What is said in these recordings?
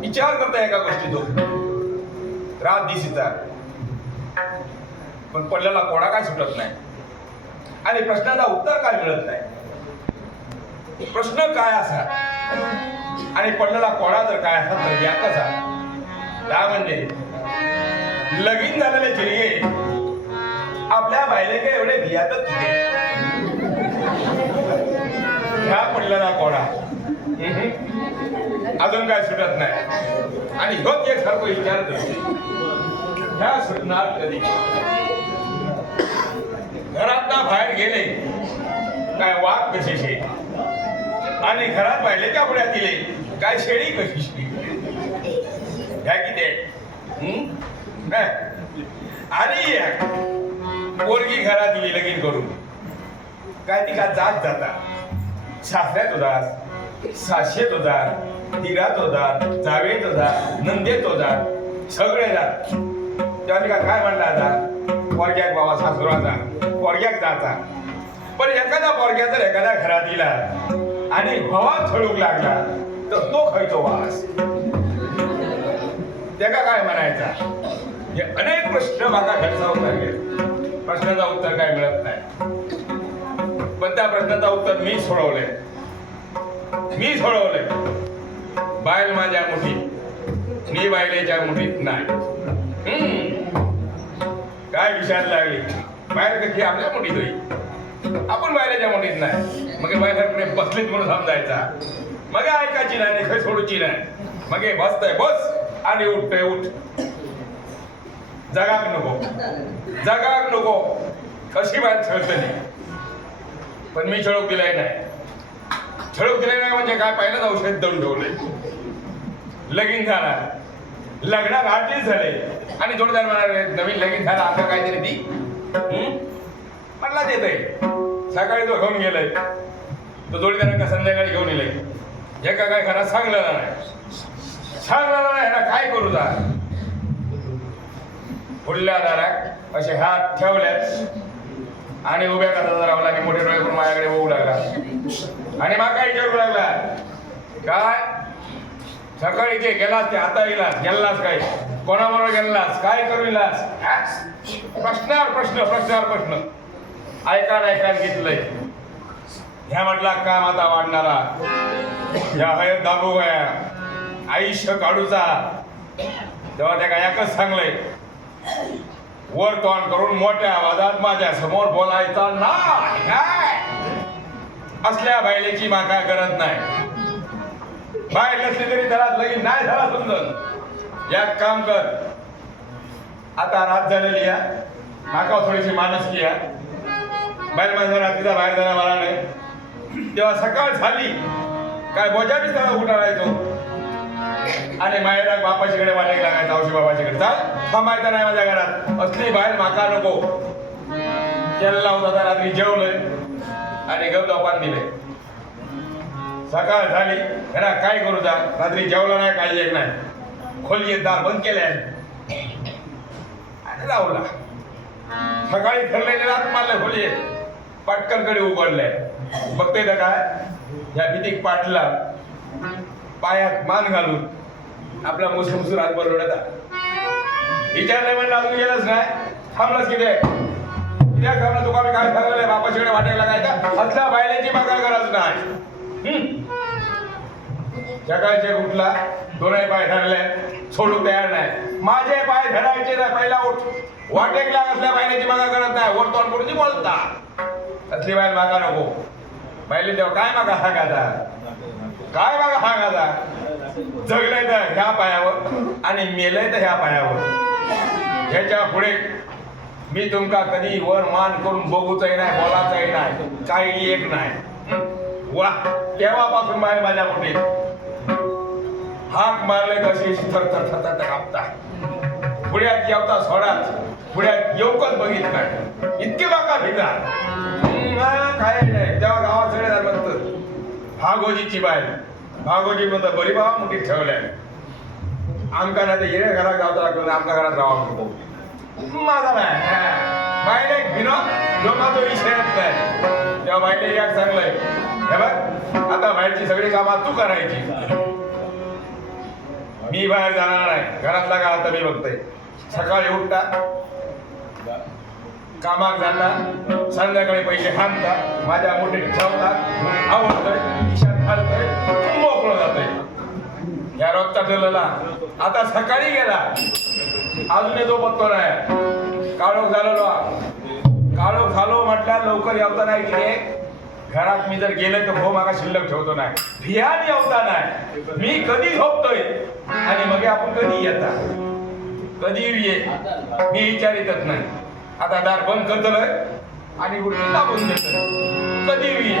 विचार करताय एका गोष्टी तो रात दिसीचा पण पडलेला कोणा काय सुटत नाही आणि प्रश्नाचा उत्तर काय मिळत नाही. प्रश्न काय असा आणि पडलेला कोणा जर काय असा तर या कसा त्या म्हणजे लगीन झालेले चिरगे आपल्या बायले काय एवढे भियातच होते ह्या पडलेला कोणा अजून काय सुटत नाही आणि होत एक सारखं विचारत ह्या सुटणार कधी. घरात बाहेर गेले काय वाघ कशीशी आणि घरात बायलेच्या पुढ्यात दिले काय शेळी कशीशी ह्या किती आणि पोरगी घरात दिली लगीन करून काय ती का जात जाता सासऱ्यात उदास साशेत उदार दिरात उदार जावेत उदार नंदेत उदार सगळे जात तेव्हा तिका काय म्हणला आता पोरग्याक बाबा सासुराचा पोरग्याक जाता पण एखादा पोरग्या जर एखाद्या घरात दिला आणि हवा थळूक लागला तर तो खायचो वास त्याला काय म्हणायचा. हे अनेक प्रश्न मागा भेडसावून लागले प्रश्नाचा उत्तर काय मिळत नाही पण त्या प्रश्नाचा उत्तर मी सोडवले बायल माझ्या मुठीत मी बायलेच्या मुठीत नाही. काय विषयात लागली बाहेर कशी आपल्या मुठीत होईल आपण बायलेच्या मुठीत नाही मग बायलाकडे बसलीत म्हणून समजायचा मग ऐकायची नाही खै सोडूची नाही मग बसतय बस आणि उठतय उठ जगाक नको कशी बाहेर छळतली पण मी छळूक दिलाय नाही म्हणजे काय पहिलंच औषध देऊन ठेवलंय. लगीन झाला लग्नात 8 दिवस झाले आणि जोडदार म्हणाले नवीन लगीन झालं आता काहीतरी ती म्हणला देत आहे सकाळी तो घेऊन गेलाय तो जोडीदारांना संध्याकाळी घेऊन येलाय एका काय खरा सांगलेला नाही ह्याला काय करू जा पुढल्या दारात असे हात ठेवल्यात आणि उभ्या करता रावला की मोठे डोळे करून माझ्याकडे होऊ लागला आणि मग काय विचारू लागला काय सकाळी जे गेलास ते आता गेलास काय कोणाबरोबर गेलास काय करू प्रश्नावर प्रश्न ऐकायला घेतलंय. ह्या म्हटला काम आता वाढणारा ह्या हयत दाबू गया आयुष्य काढूचा तेव्हा त्या काय एकच सांगलंय वर तोंड करून मोठ्या आवाजात माझ्या समोर बोलायचा नाही. असल्या बायलेची माका करत नाही बाहेर नसली तरी त्याला लगीन नाही झाला समजून एक काम कर आता रात झालेली आहे माका थोडीशी माणुसकी आहे बाहेर माझ्या रात्रीचा बाहेर जायला मला नाही तेव्हा सकाळ झाली काय बोजा बी त्याला उठा राहायचो आणि मायरा बापाशीकडे वाटेक लागायचा औषधी बाबाशीकडे चाल थांबायचा नाही माझ्या घरात असली बाहेर माका नको केला होता रात्री जेवलंय आणि गवदापान दिले. सकाळ झाली घरा काय करू जा रात्री जेवला नाही काही एक नाही खोली दार बंद केले आणि लावला सकाळी ठरलेले रात मारले खोली पटकनकडे उघडले बघतोय तर काय या भीतीक पाटला पायात मान घालून आपला मुसमुसूर हात बरोबर विचारले म्हणलं अजून गेलंच नाही थांबलंच किती थांबलं तुका मी काय सांगलेलं बापाशीकडे वाटायला लागायचा असल्या बायलेची मागा गरज नाही. सकाळचे उठला दोनही पाय धरले सोडून तयार नाही माझे पाय धरायचे ना पहिला उठ वाटेक लाग असल्या बायलेची मागा करत नाही वर तोंड करून बोलता असली बायल मागा नको बायले तेव्हा काय मागा हागाचा जगलंय तर ह्या पायावर आणि मेलंय तर ह्या पायावर ह्याच्या पुढे मी तुमका कधी वर मान करून बघूचही नाही बोलायचंही नाही काही एक नाही. वा तेव्हापासून बाहेर माझ्या कुठे हाक मारले कशी थर कापता पुढ्यात येवता सोडाच पुढ्यात येऊकच बघित नाही इतके बाका भिता काय नाही तेव्हा गावात सगळे म्हणतात भागोजीची बाय भागोजी म्हणतात बरी बाबा मुठीत ठेवल्या आमका नाही तर येणे घरात गावता लागलं आमच्या घरात राहा नको माझा बायले विनोद लोकांचा विषय नाही तेव्हा बायले याक चांगलंय हे बघ आता बाहेरची सगळी कामं तू करायची. मी बाहेर जाणार नाही. घरातला का आता मी बघतोय. सकाळी उठता, कामाक जाता, संध्याकाळी पैसे हाणता, माझ्या मोठे ठेवतात, आवडतंय, खिशात घालतोय, मोकळं जातोय. या रोजचा ठरलेला आता सकाळी गेला, अजून तो बघतो नाही. काळोख झालेलो, काळोख झालो म्हटल्या लवकर येवता नाही की घरात मी जर गेले तर भाऊ मागा शिल्लक ठेवतो नाही. भियान येवता नाही. मी कधी झोपतोय आणि मग आपण कधी येता, कधी ये मी विचारितच नाही. आता दार बंद करतोय आणि उलटी दाबून देतोय. कधी ये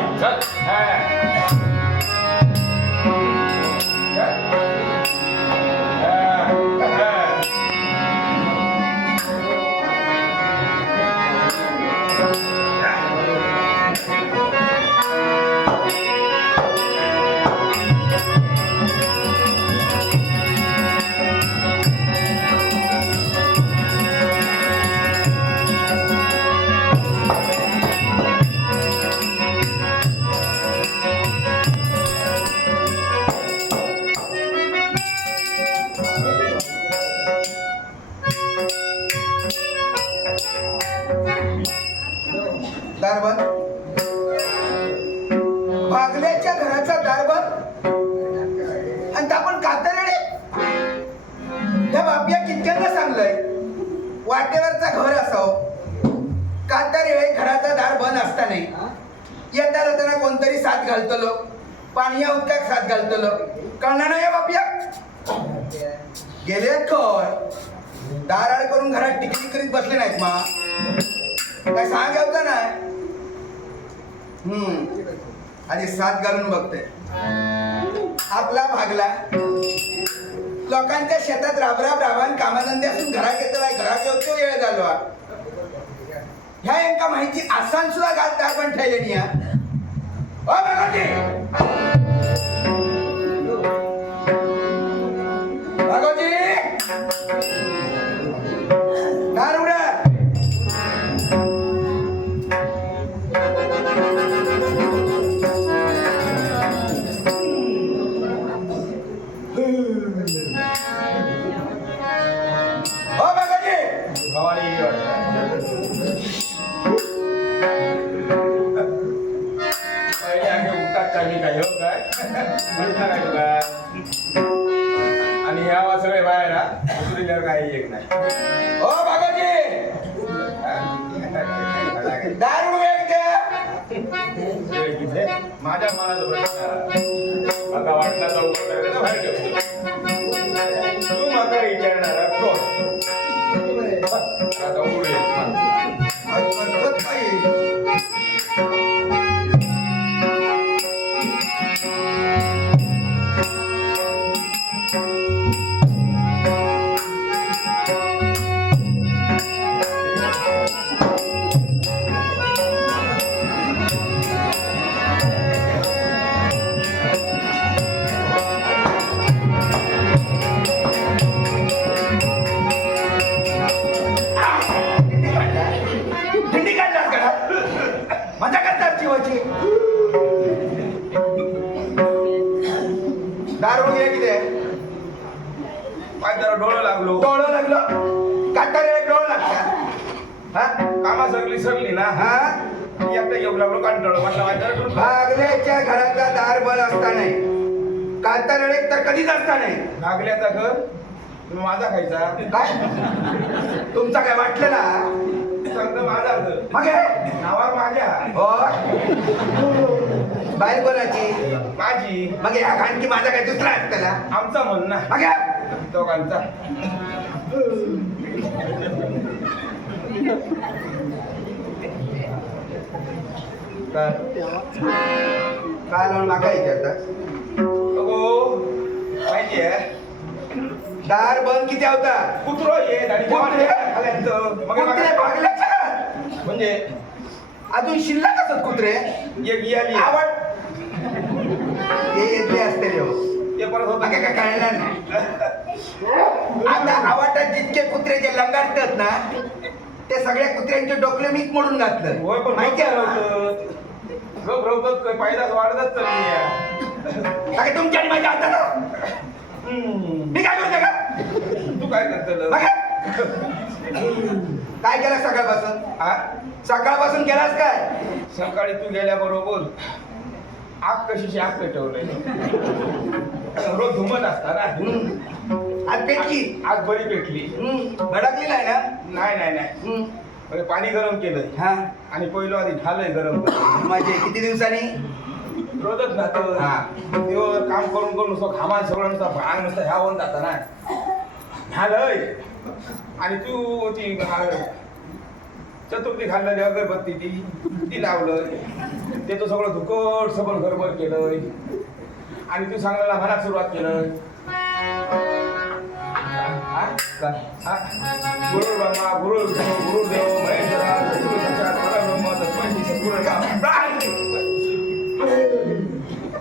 भागल्याच्या घराचा दार बंद आणि आपण कातरडे. त्या बापया कितक्यांना सांगलंय वाटेवरचा घर असावं, कातरडे घराचा दार बंद असता नाही. येता जाताना कोणतरी साथ घालतलो, पाणी उदकाक साथ घालतलो, कळणार नाही या बापया. गेले खर दार आड करून घरात टिकली करीत बसले नाहीत मा काय सांग होता नाही. आधी साथ घालून बघते. आपला भागला लोकांच्या शेतात राबराबान कामाधंदे असून घरात येतो नाही, घरात येतो वेळ झालो. ह्या एका माहिती आसान सुद्धा घालता आपण ठेवले नाही. भागवती दार उघडा. आणि ह्या सगळे बाहेर दुसरीला काही एक नाही. ओ बाबाजी दार माझ्या मनात आता वाटला जाऊ बाहेर ठेवतो. तू मात्र विचारणार आता उघडे दार वगैरे किती काय जरा डोळं लागलो. डोळं लागलं काटारे डोळं लागतात. हा कामा सरली ना. हा एकटा येऊ लागलो कांटाळो म्हटलं भागल्याच्या घराचा दार बंद असता नाही, कातारडे तर कधीच असता नाही. भागल्याचा घर माझा खायचा काय तुमचा काय वाटलेला संघ माझा घर मग नावावर माझ्या हो बाहेर कोणाची माझी. मग ह्या आणखी माझा काय दुसरा असताना आमचा म्हण ना मग दोघांचा. काय लावून माका विचारता अगो माहितीये दार बंद किती होता कुत्रो ये आणि कुत्रे? मग भागल्याच्या घरात म्हणजे अजून शिल्लक असत कुत्रे एक आली आवड हे येतले असते ते परत होत काय काय कळणार नाही. आता आवाटात जितके कुत्रे जे लंगाटतात ना ते सगळ्या कुत्र्यांचे डोकले मीच मोडून घातलं. होय पण माहिती आहे रोग रवतात काय फायदाच वाढतच चालली. काय तुमच्या आणि माझ्या हातात मी काय करते का तू काय करतो काय केलं सकाळपासून हा सकाळपासून केलास काय सकाळी तू गेल्याबरोबर आग कशीची आग पेटवलंय रोज धुमत असता ना आज पेटली आग बरी पेटली भडकली नाही ना नाही नाही नाही म्हणजे पाणी गरम केलं हा आणि पहिलं आधी झालंय गरम म्हणजे किती दिवसांनी रोजच जातो हा. दिवस काम करून करून नुसतं घामान सगळं नुसतं भांग नुसतं ह्या होऊन जातं ना झालंय आणि तू ती चतुर्थी खाल्लेली अगरबत्ती ती लावलं ते तो सगळं धुकट सबल गडबड केलंय आणि तू सांगायला मनात सुरुवात केलं गुरु ब्रह्मा गुरु विष्णू गुरुदेव महेश्वरा सद्गुरु साक्षात परब्रह्म तस्मै श्री सद्गुरू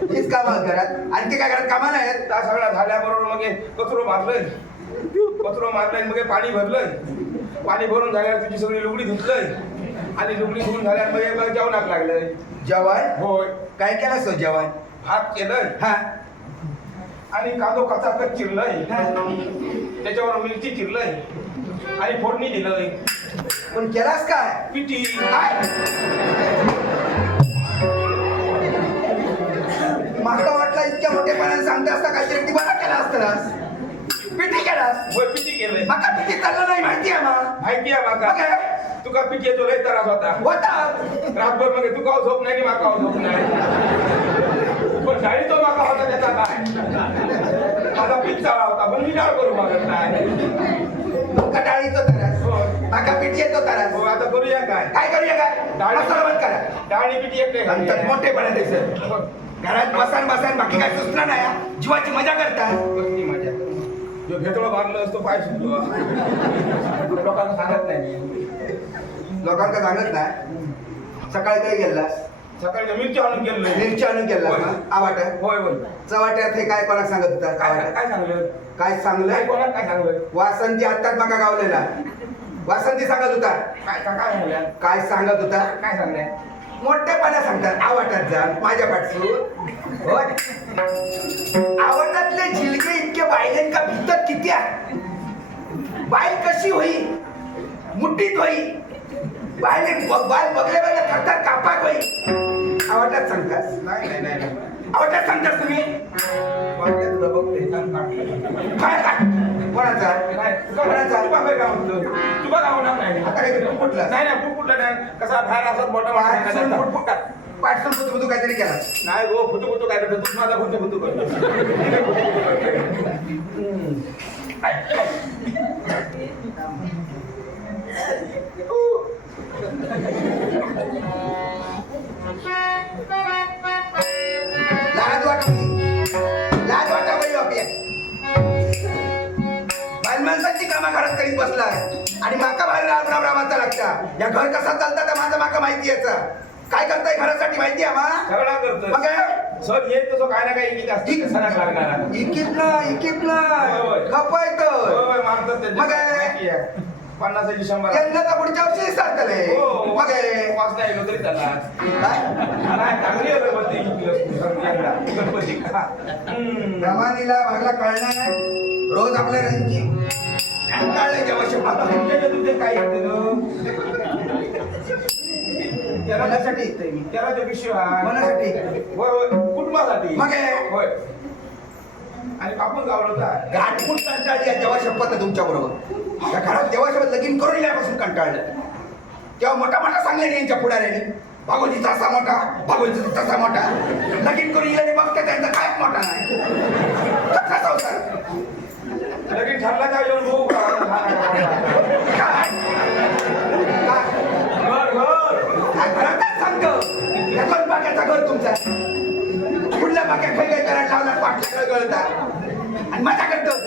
हेच काम घरात आणखी काय घरात कामा नाहीत त्या सगळ्या झाल्याबरोबर मग कचरो मारलंय मग पाणी भरलंय पाणी भरून झाल्यावर तुझी सगळी लुगडी धुतलंय आणि लुगडी धुवून झाल्यावर मग जेवणाक लागलंय जेवण होय काय केलं सो जेवण भात केलंय हा आणि कांदो कचाकच चिरलंय त्याच्यावर मिरची चिरलंय आणि फोडणी दिलंय पण केलास काय पिठी काय माका वाटला इतक्या मोठेपणाने सांगता असता काहीतरी ती बरा केला असतास पिठी केलास होय पिठी केलंय माका पिठी चाललं नाही माहिती आहे मा माहिती आहे माका तुका पिठी येतो लय त्रास होता रातभर मग तू काव झोप नाही माका झोप नाही पण शाळी तो माका होता त्याचा काय माझा पीठ चाळा होता पण मी काय करू मागत नाही कटाळीतो तरास माका पिठी येतो तरास हो आता करूया काय काय करूया काय मसाला बंद करा डाळी पिठी एकटे नंतर मोठेपणा दिसत घरात बसान बाकी काय सुचलं नाही हा. जीवाची मजा करतात कसली मजा जो भेटलो मारलं असतो पाय सुटलो लोकांना सांगत नाही मी. लोकांना सांगत नाही सकाळी काय गेलास सकाळी मिरची आणून गेलोय मिरची आणून गेलास होय. ना आवाट्यात होय होय चवाट्यात हे काय कोणाक सांगत होता काय आवाट्यात? काय सांगलं काय काय सांगलंय कोणाला काय सांगलं वासंती आत्ताच माका गावलेला वासंती सांगत होता काय काय काय सांगल्या काय सांगत होता काय सांगल्या मोठेपणा सांगतात आवाटात जा माझ्या पाठसून होय आवाटातले झिलके इतके बायलेंका भितात किती आहे बाय कशी होई मुठीत होई बायले बाय बघले बघले थरथर कापाक होई आवाटात सांगतास नाही नाही नाही आवाटात सांगतास तुम्ही वाटलं तुला बघते सांग काढलं. काय काय कोणाचा काय कोणाचा तुला काय म्हणतो तुला काय होणार नाही आता काय तू कुठला नाही नाही कुठला नाही कसा बाहेर असत मोठा पाठसून माणूस फुटफुट पाठसून फुटफुटू काहीतरी केला नाही गो फुटू काय करतो तूच माझा फुटू करतो लाज वाटावी आपल्या बालमाणसाची कामा घरात करीत बसलाय आणि माका बाहेर राम रामाचा लागता या घर कसा चालता तर माझं माका माहिती याचा काय करताय घरासाठी माहिती आहे मा सगळा करतो मग सर येत तसं काय ना काय इकीत असतं सणाक लागणार इकीत ना होय. खपायत होय मारतात ते मग माहिती आहे 50ची 100 यंदा तर पुढच्या वर्षी सारखले हो मग वाच नाही गेलो तरी त्याला काय नाही चांगली अगरबत्ती गणपती का रमानीला भागला कळणार नाही रोज आपल्या रंगी काढले जेव्हा आता तुमच्या तुझे काय येते मनासाठी येतोय मी त्याला तो विषय आहे मनासाठी होय होय कुटुंबासाठी मग हे? होय आणि आपण गावलं होता घाटपूट कंटाळली आहे जेव्हा शपथ आहे तुमच्या बरोबर या घरात जेव्हा शपथ लगीन करून येण्यापासून कंटाळलं तेव्हा मोठा मोठा सांगले नाही यांच्या पुढाऱ्याने भागवतीचा असा मोठा भागवतीचा तसा मोठा लगीन करून येण्याने बघते त्यांचा काय मोठा नाही कसा संसार लगेच ठरला का येऊन भाऊ काय घर घर काय घरातच सांगतो या दोन पाक्याचा घर तुमचा पुढल्या पाक्या काही काही करायला लावला पाठल्या गळता आणि मजा करतो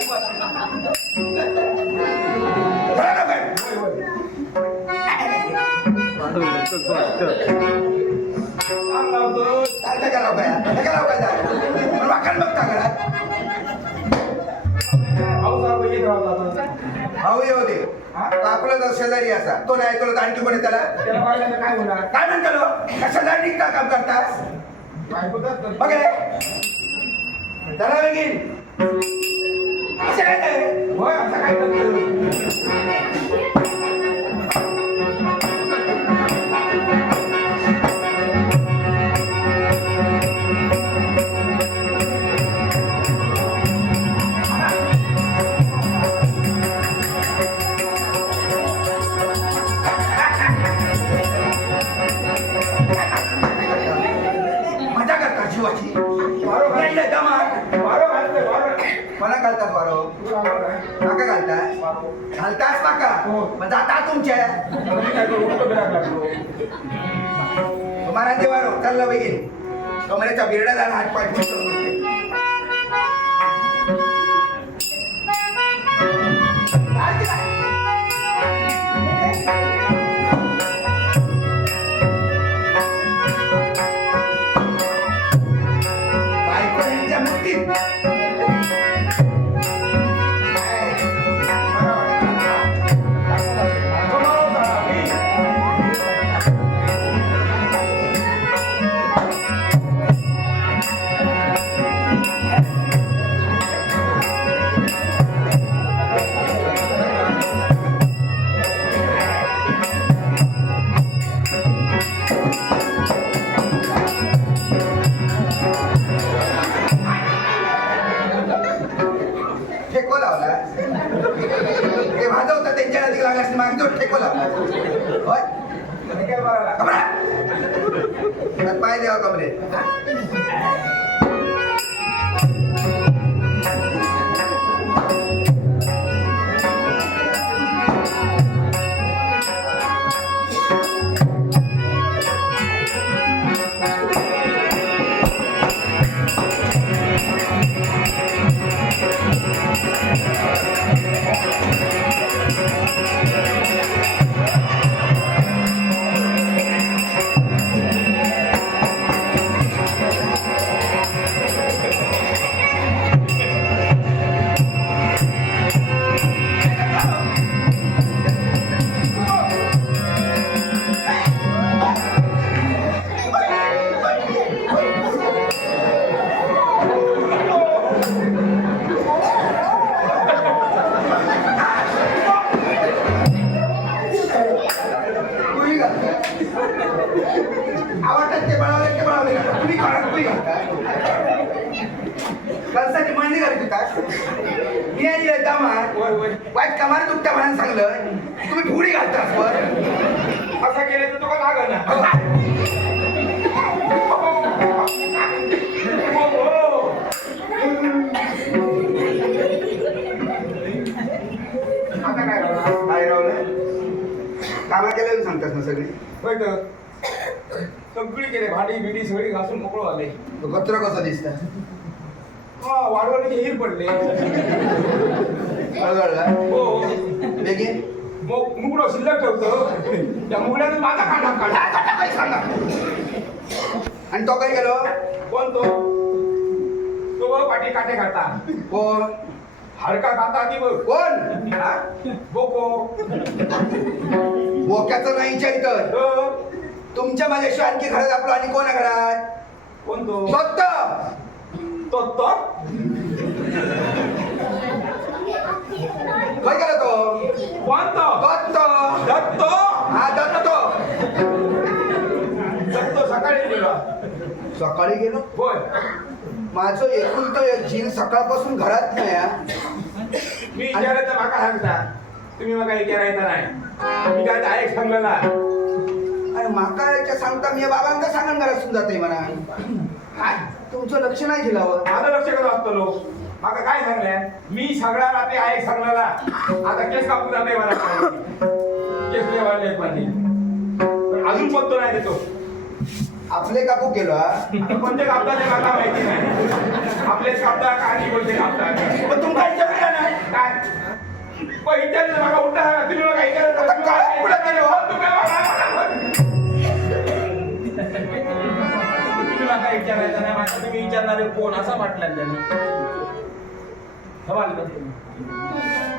भाऊ येऊ दे आपला जर शेजारी असा तो नाही ऐकलं तर आणखी कोणी त्याला त्याला पाहिलं तर काय होणार काय म्हणतो शेजारी निघता काम करतास बघ रे. चला बेगीन. असं काय ते? होय असं काय करतो मजा करता जीवाची. वारो नाही रे, दमात. वारो घालतोय वारो मला घालतात वारो. नाका घालताय. घालतास नाका. मग जाता तुमच्या. तुम्हाला ते वारो चाललं बेगीन. कमरेचा बिरडा झाला हात पाय फुटून बसले. बायको यांच्या मुठीत. ठेको लावला. ते भाजवतात त्यांच्या नदी लागला मागे तो ठेको लावला. होय कमरा. त्यात पाय द्यावा कमरे. तुम्ही घालताय. आवडतात ते बनवले घालता. तुम्ही घालता. तुम्ही घालताय. कलसाची मांडी घालत होता. मी आणि दमात वाईट कमार दुखत्या म्हणाने सांगलं. तुम्ही फुगडी घालतास वर. असं केलं तर तो का लागल ना आता काय करणार काय रावलं कामा केलं सांगतात ना सगळी. होय तर सगळी केले भांडी बिडी सगळी घासून मोकळं आले कचरा कसं दिसतं. हा वाढवले हिर पडले कळगळला हो बेगीन. मग मुगडं शिल्लक ठेवतो त्या मुगड्यानं माझा काढा काढा काय सांगा. आणि तो काय गेलो. कोण तो पाठी काटे खाता कोण हडका खाता ती बघ कोण बोको बोक्याचं नाही तर तो तुमच्या माझ्याशिवाय आणखी घरात आपलं आणि कोणा घरात कोण तो दत्त. तो काय गेला तो कोण तो दत्त. दत्तो हा दत्त. दत्तो सकाळी गेला सकाळी गेलो. होय माझं एकूण तर एक जीन सकाळपासून घरात नाही हा. मी विचारायचं माका सांगता तुम्ही मला विचारायचं नाही मी काय डायरेक्ट सांगलेला अरे माका याच्या सांगता मी बाबांका सांगून घरातून जाते म्हणा. काय तुमचं लक्ष नाही दिलावं. माझं लक्ष कसं असतं लोक माका काय सांगलंय मी सगळा रात्री ऐक सांगलेला आता केस कापून जाते मला केस नाही वाढले पाणी अजून पत्तो नाही देतो आपले काकू गेलो हा. आता कोणते कापतात ते माका माहिती नाही आपलेच कापतात काही कोणते कापतात पण तुमचा विचार केला नाही. काय पण विचारलं माका उलटा तुम्ही मला काही आता काय पुढे गेलो? तुम्ही माका विचारायचं नाही माका तुम्ही विचारणारे कोण असं म्हटलं त्यांनी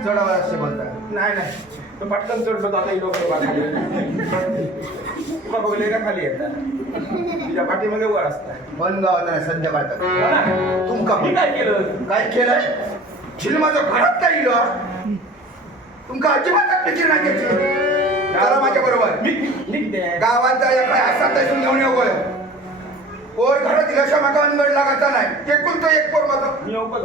चढावर असे बोलतात. नाही तो पटकन चढलो तर आता ही लोक खाली तुला बघले का खाली येतात तुझ्या पाठीमध्ये वर असतात मन गावात नाही संध्या काढतात हो ना? तुमका मी काय केलं काय केलंय माझं घरात नाही इलं तुमका अजिबात फिकीर नाही त्याची चला माझ्या बरोबर निघते गावात जाय काय असा तसून घेऊन येऊ पोर घरात दिल्याशिवाय माका अनगड लागायचा नाही ते कोणतं एक पोर माझं मी येऊ का